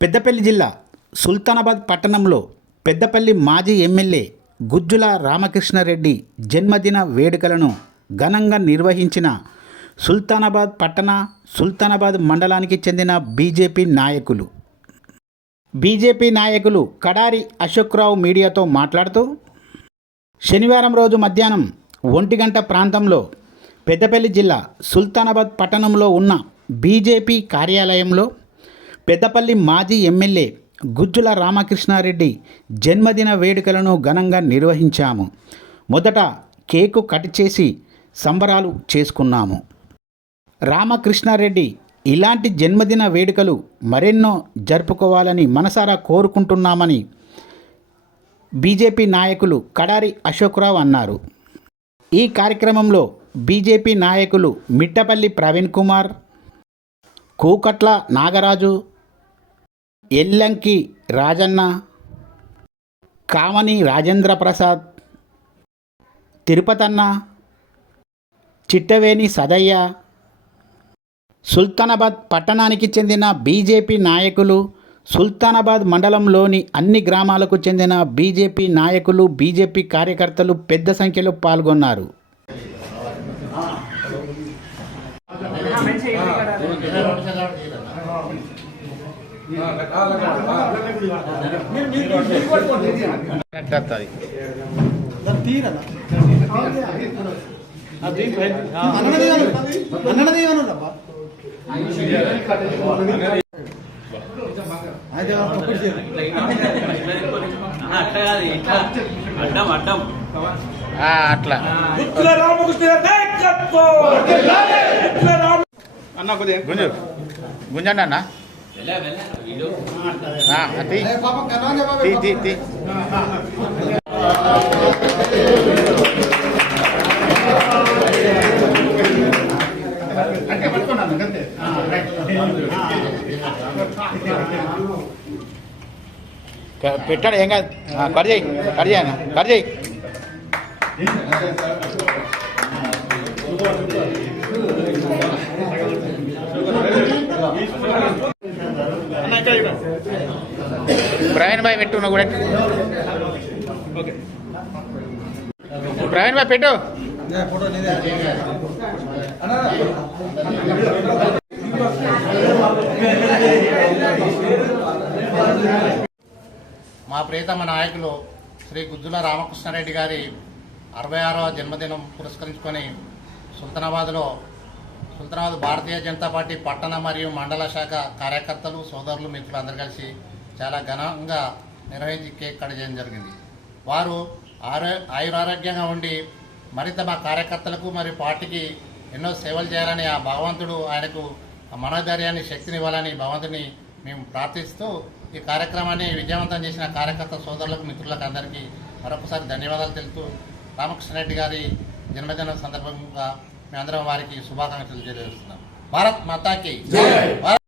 పెద్దపల్లి జిల్లా సుల్తానాబాద్ పట్టణంలో పెద్దపల్లి మాజీ ఎమ్మెల్యే గుజ్జుల రామకృష్ణారెడ్డి జన్మదిన వేడుకలను ఘనంగా నిర్వహించిన సుల్తానాబాద్ పట్టణ సుల్తానాబాద్ మండలానికి చెందిన బీజేపీ నాయకులు. బీజేపీ నాయకులు కడారి అశోక్రావు మీడియాతో మాట్లాడుతూ శనివారం రోజు మధ్యాహ్నం ఒంటి గంట ప్రాంతంలో పెద్దపల్లి జిల్లా సుల్తానాబాద్ పట్టణంలో ఉన్న బీజేపీ కార్యాలయంలో పెద్దపల్లి మాజీ ఎమ్మెల్యే గుజ్జుల రామకృష్ణారెడ్డి జన్మదిన వేడుకలను ఘనంగా నిర్వహించాము. మొదట కేకు కట్ చేసి సంబరాలు చేసుకున్నాము. రామకృష్ణారెడ్డి ఇలాంటి జన్మదిన వేడుకలు మరెన్నో జరుపుకోవాలని మనసారా కోరుకుంటున్నామని బీజేపీ నాయకులు కడారి అశోక్రావు అన్నారు. ఈ కార్యక్రమంలో బీజేపీ నాయకులు మిట్టపల్లి ప్రవీణ్ కుమార్ కూకట్ల నాగరాజు ఎల్లంకి రాజన్న కామని రాజేంద్ర ప్రసాద్ తిరుపతన్న చిట్టవేణి సదయ్య సుల్తానాబాద్ పట్టణానికి చెందిన బీజేపీ నాయకులు సుల్తానాబాద్ మండలంలోని అన్ని గ్రామాలకు చెందిన బీజేపీ నాయకులు బీజేపీ కార్యకర్తలు పెద్ద సంఖ్యలో పాల్గొన్నారు అడ్డం అడ్డం అట్లా రామకృష్ణ అన్న కొద్దిగా. గుంజు. గుంజండి అన్న. వెళ్ళా వెళ్ళా వీడియో ఆ, తీ. తీ తీ. తీ క- పెట్టాడు ఏం కాదు. కట్ చేయి కట్ చేయి అన్న. కట్ చేయి. ప్రవీణ్ భాయ్ పెట్టు నువ్వు కూడా. ప్రవీణ్ భాయ్ పెట్టు. మా ప్రియతమ నాయకులు శ్రీ గుజ్జుల రామకృష్ణారెడ్డి గారి అరవై ఆరవ జన్మదినం పురస్కరించుకొని సుల్తానాబాద్లో సుల్తానాబాద్ భారతీయ జనతా పార్టీ పట్టణ మరియు మండల శాఖ కార్యకర్తలు సోదరులు మిత్రులు అందరు కలిసి చాలా ఘనంగా నిర్వహించి కేక్ కట్ చేయడం జరిగింది. వారు ఆరో ఆయురారోగ్యంగా ఉండి మరింత మా కార్యకర్తలకు మరియు పార్టీకి ఎన్నో సేవలు చేయాలని ఆ భగవంతుడు ఆయనకు ఆ మనోధైర్యాన్ని శక్తిని ఇవ్వాలని భగవంతుని మేము ప్రార్థిస్తూ ఈ కార్యక్రమాన్ని విజయవంతం చేసిన కార్యకర్త సోదరులకు మిత్రులకు అందరికీ మరొకసారి ధన్యవాదాలు తెలుపుతూ రామకృష్ణారెడ్డి గారి జన్మదినం సందర్భంగా మేమందరం వారికి శుభాకాంక్షలు తెలియజేస్తున్నాం. భారత్ మాతాకి